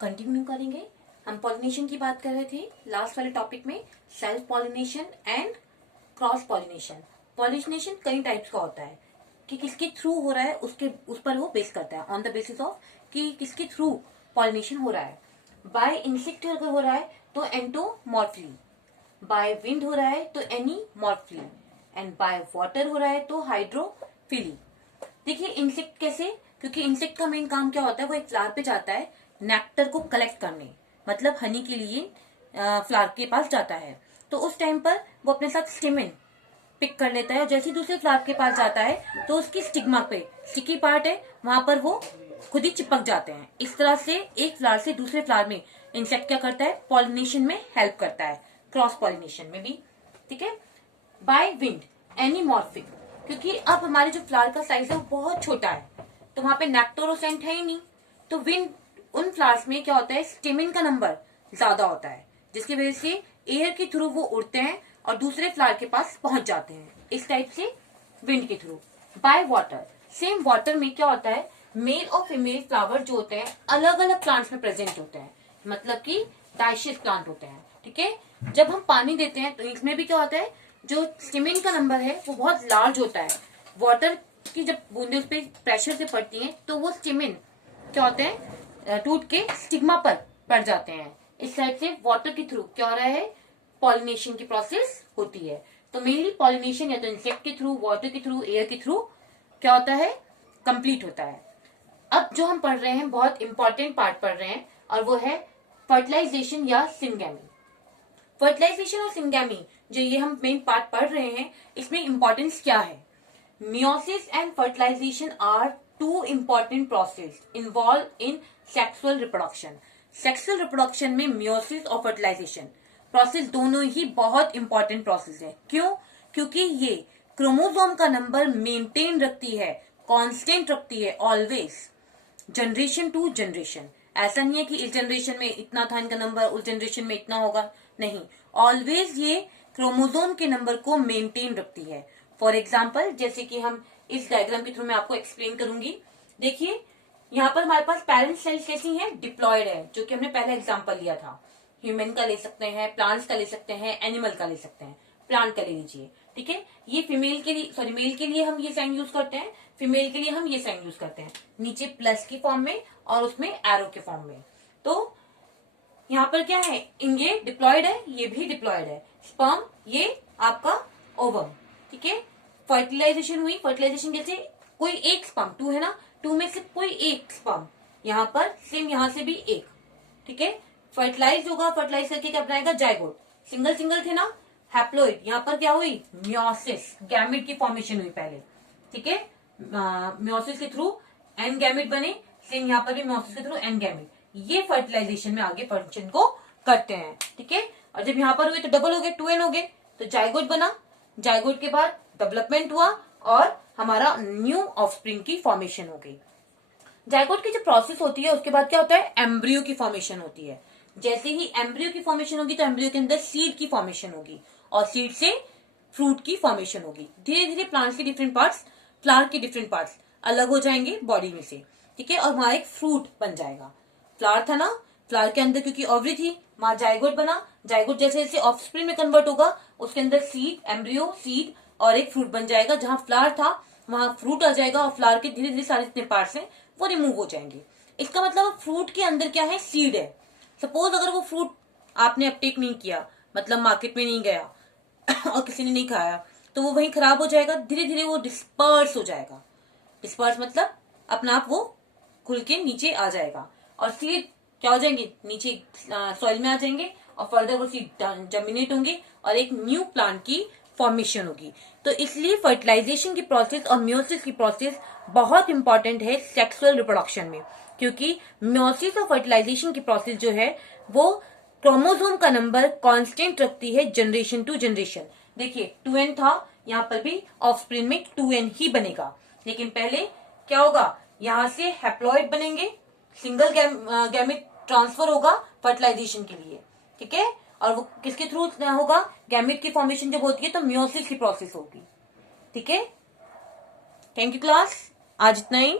Continue करेंगे। हम pollination की बात कर रहे थे लास्ट वाले टॉपिक में, self pollination and cross pollination. Pollination कई टाइप्स का होता है कि किसके थ्रू हो रहा है, उस पर वो बेस करता है, ऑन द बेसिस ऑफ कि किसके थ्रू पॉलिनेशन हो रहा है। बाय इंसेक्ट अगर हो रहा है तो एंटोमॉर्फली, बाय विंड हो रहा है तो एनीमॉर्फली, एंड बाय वाटर हो रहा है तो हाइड्रोफिली। देखिए इंसेक्ट कैसे, क्योंकि इंसेक्ट का मेन काम क्या होता है, वो एक फ्लावर पे जाता है नेक्टर को कलेक्ट करने, मतलब हनी के लिए फ्लावर के पास जाता है। तो उस टाइम पर वो अपने साथ स्टिमिन पिक कर लेता है, और जैसे ही दूसरे फ्लावर के पास जाता है तो उसकी स्टिग्मा पे, स्टिकी पार्ट है वहां पर, वो खुद ही चिपक जाते हैं। इस तरह से एक फ्लावर से दूसरे फ्लावर में इंसेक्ट क्या करता है, पॉलिनेशन में हेल्प करता है, क्रॉस पॉलिनेशन में भी। ठीक है। बाय विंड एनीमॉर्फिक, क्योंकि अब हमारे जो फ्लावर का साइज है वो बहुत छोटा है, तो वहां पे नेक्टर और सेंट है ही नहीं, तो विंड उन फ्लावर्स में क्या होता है, स्टेमिन का नंबर ज्यादा होता है, जिसकी वजह से एयर के थ्रू वो उड़ते हैं और दूसरे फ्लावर के पास पहुंच जाते हैं, इस टाइप से विंड के through. By water, same water में क्या होता है, मेल और फीमेल फ्लावर जो होते हैं अलग अलग प्लांट्स में प्रेजेंट होते हैं, मतलब कि डाइशियस प्लांट होते हैं। ठीक है। जब हम पानी देते हैं तो इसमें भी क्या होता है, जो स्टिमिन का नंबर है वो बहुत लार्ज होता है। वाटर की जब बूंदे उस पर प्रेशर से पड़ती हैं तो वो स्टिमिन क्या होते हैं, टूट के स्टिग्मा पर पड़ जाते हैं। इस टाइप से वाटर के थ्रू क्या हो रहा है, पॉलिनेशन की प्रोसेस होती है। तो मेनली पॉलिनेशन या तो इंसेक्ट के थ्रू, वाटर के थ्रू, एयर के थ्रू क्या होता है, कंप्लीट होता है। अब जो हम पढ़ रहे हैं बहुत इंपॉर्टेंट पार्ट पढ़ रहे हैं, और वो है फर्टिलाइजेशन या सिंगेमी। फर्टिलाइजेशन और सिंगेमी जो ये हम मेन पार्ट पढ़ रहे हैं, इसमें इंपॉर्टेंस क्या है। Meiosis and fertilisation are two important process involve in sexual reproduction. Sexual reproduction में मियोसिस और फर्टिलाइजेशन प्रोसेस दोनों ही बहुत इंपॉर्टेंट प्रोसेस है। क्यों? क्योंकि ये क्रोमोसोम का नंबर मेंटेन रखती है, कांस्टेंट रखती है ऑलवेज, जनरेशन टू जनरेशन। ऐसा नहीं है कि इस जनरेशन में इतना था इनका नंबर, उस जनरेशन में इतना होगा, नहीं, ऑलवेज ये क्रोमोसोम के नंबर को मेंटेन रखती है। फॉर एग्जाम्पल, जैसे कि हम इस डायग्राम के थ्रू मैं आपको एक्सप्लेन करूंगी। देखिए यहाँ पर हमारे पास पेरेंट सेल्स कैसी हैं, डिप्लॉयड है, जो कि हमने पहले एग्जाम्पल लिया था। ह्यूमन का ले सकते हैं, प्लांट्स का ले सकते हैं, एनिमल का ले सकते हैं, प्लांट का ले लीजिए। ठीक है। ये फीमेल के लिए, सॉरी मेल के लिए हम ये साइन यूज करते हैं, फीमेल के लिए हम ये साइन यूज करते हैं, नीचे प्लस की फॉर्म में और उसमें एरो के फॉर्म में। तो यहाँ पर क्या है, ये डिप्लॉयड है, ये भी डिप्लॉयड है। स्पर्म ये आपका ओवम। ठीक है। फर्टिलाइजेशन हुई, फर्टिलाइजेशन कैसे, कोई एक स्पर्म, टू है ना, टू में से कोई एक स्पर्म, यहाँ पर सेम यहाँ से भी एक। ठीक है। फर्टिलाइज होगा, फर्टिलाइज करके क्या बनाएगा, जाइगोट। सिंगल सिंगल थे ना, हैप्लोइड, यहाँ पर क्या हुई, मियोसिस, गैमेट की फॉर्मेशन हुई पहले। ठीक है। मियोसिस के थ्रू एन गैमेट बने, सेम यहाँ पर भी मियोसिस के थ्रू एन गैमेट, ये फर्टिलाइजेशन में आगे फंक्शन को करते हैं। ठीक है। और जब यहाँ पर हुए तो डबल हो गए, 2n हो गए, तो जाइगोट बना, जाइगोट के बाद डेवलपमेंट हुआ और हमारा न्यू ऑफस्प्रिंग की फॉर्मेशन हो गई। जाइगोट की जो प्रोसेस होती है उसके बाद क्या होता है, एम्ब्रियो की फॉर्मेशन होती है। जैसे ही एम्ब्रियो की फॉर्मेशन होगी तो एम्ब्रियो के अंदर सीड की फॉर्मेशन होगी, और सीड से फ्रूट की फॉर्मेशन होगी। धीरे धीरे प्लांट्स के डिफरेंट पार्ट्स, फ्लावर के डिफरेंट पार्ट्स अलग हो जाएंगे बॉडी में से। ठीक है। और वहां एक फ्रूट बन जाएगा। फ्लावर था ना, फ्लावर के अंदर क्योंकि ओवरी थी, वहां जाइगोट बना, जाइगोट जैसे जैसे ऑफस्प्रिंग में कन्वर्ट होगा, उसके अंदर सीड, एम्ब्रियो, सीड और एक फ्रूट बन जाएगा। जहां फ्लावर था वहां फ्रूट आ जाएगा, और फ्लावर के धीरे धीरे सारे जितने पार्ट्स हैं वो रिमूव हो जाएंगे। इसका मतलब फ्रूट के अंदर क्या है, सीड है। सपोज अगर वो फ्रूट आपने अपटेक नहीं किया, मतलब मार्केट में नहीं गया और किसी ने नहीं खाया, तो वो वहीं खराब हो जाएगा, धीरे धीरे वो डिस्पर्स हो जाएगा। डिस्पर्स मतलब अपना आप वो खुल के नीचे आ जाएगा, और सीड क्या हो जाएंगे, नीचे सॉइल में आ जाएंगे, और फर्दर वो सीड जर्मिनेट होंगे और एक न्यू प्लांट की फॉर्मेशन होगी। तो इसलिए फर्टिलाइजेशन की प्रोसेस और मियोसिस की प्रोसेस बहुत इंपॉर्टेंट है सेक्सुअल रिप्रोडक्शन में, क्योंकि मियोसिस और फर्टिलाइजेशन की प्रोसेस जो है वो क्रोमोसोम का नंबर कांस्टेंट रखती है जनरेशन टू जनरेशन। देखिए 2n था, यहाँ पर भी ऑफस्प्रिंग में 2n ही बनेगा, लेकिन पहले क्या होगा, यहाँ से हैप्लॉइड बनेंगे, सिंगल गैमेट ट्रांसफर होगा फर्टिलाइजेशन के लिए। ठीक है। और वो किसके थ्रू होगा, गैमेट की फॉर्मेशन जब होती है तो मियोसिस की प्रोसेस होगी। ठीक है। थैंक यू क्लास, आज इतना ही।